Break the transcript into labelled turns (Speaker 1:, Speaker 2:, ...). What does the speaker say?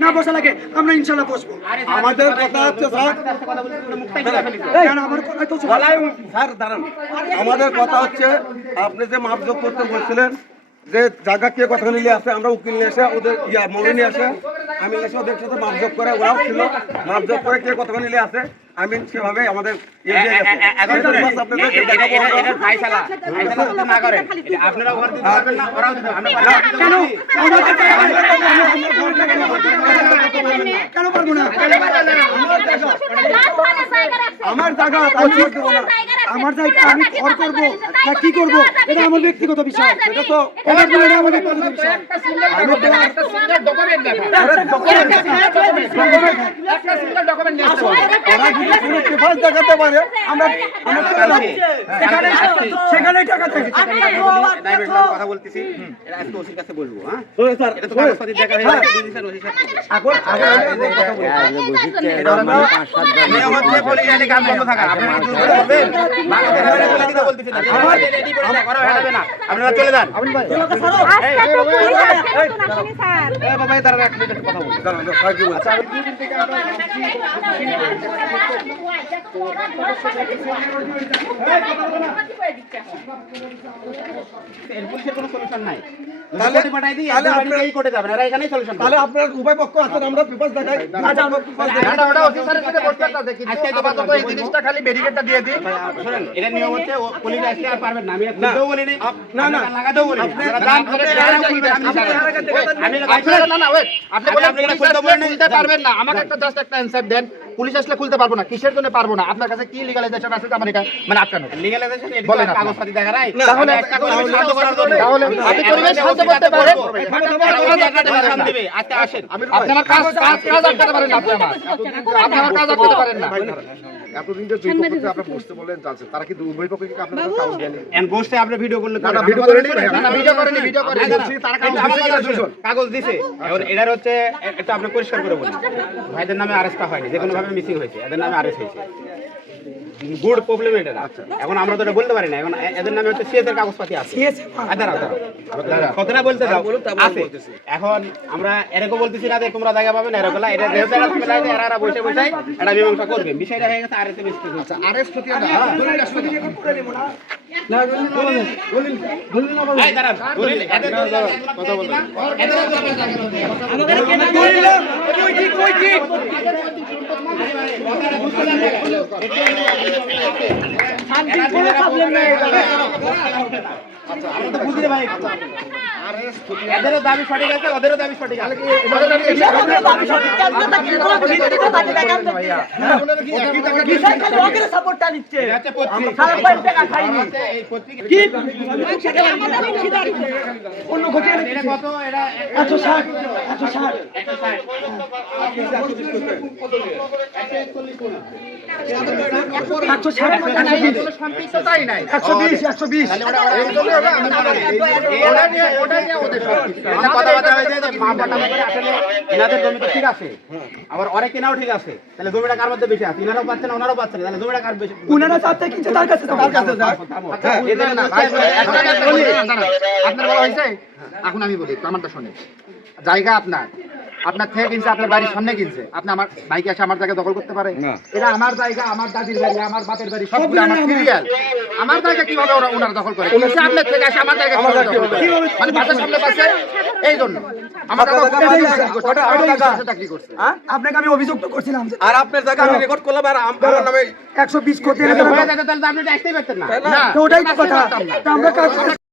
Speaker 1: না বসা লাগে আমরা ইনশাল্লাহ বসবো।
Speaker 2: আমাদের কথা হচ্ছে আমাদের কথা আপনি যে মাপজোক করতে বলছিলেন যে জায়গা কে কথা নিয়ে আসে আমরা উকিল নিয়ে এসে ওদের ইয়া মৌরি নিয়ে আসে আমি এসে ওদের সাথে মাপজোক করে ওরাও ছিল। মাপজোক করে কে কথা নিয়ে আসে আমি সেভাবে আমাদের ইয়ে।
Speaker 1: কেন আমাদের কেন পারব না আমার জায়গা আমি ঘর দেবো না আমার জায়গা আমি ঘর করব না কি করব এটা আমার ব্যক্তিগত বিষয়
Speaker 2: এটা তো
Speaker 1: আমার ব্যক্তিগত বিষয়
Speaker 3: একটা সিঙ্গেল ডকুমেন্ট দেখা একটা সিঙ্গেল ডকুমেন্ট নিয়ে আসতে হবে।
Speaker 2: ওরা যদি কোনো পেপার দেখাতে পারে আমরা আমরা চলে যাব।
Speaker 1: সেখানে সেখানে টাকা থাকে
Speaker 3: তাই আমি একটা কথা বলতেছি। এটা আজকে ওসির কাছে বলব হ্যাঁ?
Speaker 2: স্যার,
Speaker 3: এটা তো কাগজপাতি দেখা হয়ে গেছে দিয়েছেন ওসি সাহেব
Speaker 2: এখন আগে আমি এই যে কথা বলছি।
Speaker 3: নিয়ম হচ্ছে পুলিশ আইনে কাম বন্ধ থাকা। আপনারা কি বলবেন? বলতেছি না রেডি করে দেখ ওরা না। আপনারা চলে যান।
Speaker 4: আজকে তো পুলিশ আসছে নতুন স্যার।
Speaker 3: এই বাবা তারা এক মিনিট কথা বলুন
Speaker 2: দাঁড়ান, দাঁড়ান, স্যার কি বলছে? তাহলে- আপনারা- উভয় পক্ষ আছেন আমরা পেপার দেখাই। আমরা পেপার দেখাই।
Speaker 3: ওটা ওটা অফিসারের সাথে বসতে হবে কিন্তু আপাতত এই জিনিসটা খালি ব্যারিকেডটা দিয়ে দিই। এটা নিয়ম হচ্ছে পুলিশ আসলে আর পারবেন না। আমি খুলতেও বলিনি
Speaker 2: না, না।
Speaker 3: লাগাতেও বলিনি।
Speaker 2: আপনি-
Speaker 3: আপনারা খুলবেন আমি আমি না না ওয়েট আপনি বলেন আপনি এটা খুলতে বলেন। খুলতে পারবেন না আমাকে একটা জাস্ট একটা অ্যানসার দেন। পুলিশ আসলে খুলতে পারব না কিসের জন্য পারব না? আপনার কাছে কি লিগালাইজেশন আছে আমার এটা মানে আটকানো। লিগালাইজেশন বলেন কাগজপাতি দেখা নাই? তাহলে একটা পরিবেশ শান্ত করার জন্য তাহলে আপনি পরিবেশ শান্ত করতে পারেন। আজকে আসেন। আপনি আমার কাজ কাজ কাজ আটকাতে পারেন আপনি আমার। আপনি আমার কাজ আটকাতে পারেন না।
Speaker 5: এতদিন যে দুই পক্ষকে আপনি বসতে বললেন জানছেন তারা কি উভয় পক্ষে কি আপনার কাছে
Speaker 3: এন্ড বসে আপনি ভিডিও করলে
Speaker 5: না, না, করেনি
Speaker 3: না না ভিডিও করেনি ভিডিও করেনি।
Speaker 5: তারা কাগজ দিছে
Speaker 3: আমার
Speaker 5: কিনা
Speaker 3: কাছে
Speaker 5: শুনুন।
Speaker 3: কাগজ দিছে। এখন এটার হচ্ছে এটা আপনি পরিষ্কার করে বলুন। ভাইদের নামে আরেস্টটা হয়নি যে কোনো ভাবে মিসিং হয়েছে। এদের নামে আরেস্ট হয়েছে। গুড প্রবলেম এটা এখন আমরা তো এটা বলতে পারি না। এখন এদের নামে হচ্ছে সিএস এর কাগজপাতি আছে। আচ্ছা, দাঁড়াও, দাঁড়াও। কথাটা বলতে দাও। আছে। এখন আমরা এরকম বলতেছি না যে তোমরা জায়গা পাবে না এরকম না, এটা যেহেতু এরা তুমি লাগে, এরা বসে বসে এটা মীমাংসা করবে। বিষয়টা হয়ে গেছে আরেতে মিস্টেক হচ্ছে
Speaker 5: আরেস্ট হতে না।
Speaker 3: এই দাঁড়ান, দলিল, এদের দলিল আছে, এগুলো পেয়েছি না? প্রবলেম নাই আচ্ছা আমরা তো বুঝিনি ভাই। এদেরও দাবি সঠিক আছে ওদেরও দাবি সঠিক আছে। সম্পৃক্ততাই নাই।
Speaker 1: একশো বিশ একশো বিশ
Speaker 3: ওটা নিয়ে ওটা নিয়ে ওদের সবকিছু। এটা কথাবার্তা হয়েছে যে মা বাটামা করে আসলে এনাদের জমি তো ঠিক আছে। আবার অনেক কেনাও ঠিক আছে। তাহলে জমিটা কার মধ্যে বেশি আছে? ইনারাও পাচ্ছে না ওনারাও পাচ্ছে না? তাহলে জমিটা কার বেশি?
Speaker 1: তার কাছে তার কাছে।
Speaker 3: আপনার বলা। হয়েছে এখন আমি বলি আমারটা শুনে জায়গা আপনার। আপনার থেকে কিনছে আপনার বাড়ির সামনে কিনছে। আপনি আমার বাইকে এসে আমার জায়গা দখল করতে পারে এটা আমার জায়গা আমার দাদির বাড়ি আমার বাপের বাড়ি সবগুলো আমার সিরিয়াল আমার জায়গা কীভাবে ওরা ওনারা দখল করে? কিনছে আপনার থেকে এসে আমার জায়গা কীভাবে দখল করে? মানে বাসার সামনে পাশে এই জন্য। চাকরি
Speaker 1: আপনাকে আমি অভিযোগ তো করছিলাম।
Speaker 2: আর আপনার জায়গা আমি রেকর্ড করলাম আর আমার নামে
Speaker 1: একশো বিশ কোটি
Speaker 3: তাহলে আপনি এটা আসতেই পারতেন না। না
Speaker 1: ওটাই কথা। আমরা কাজ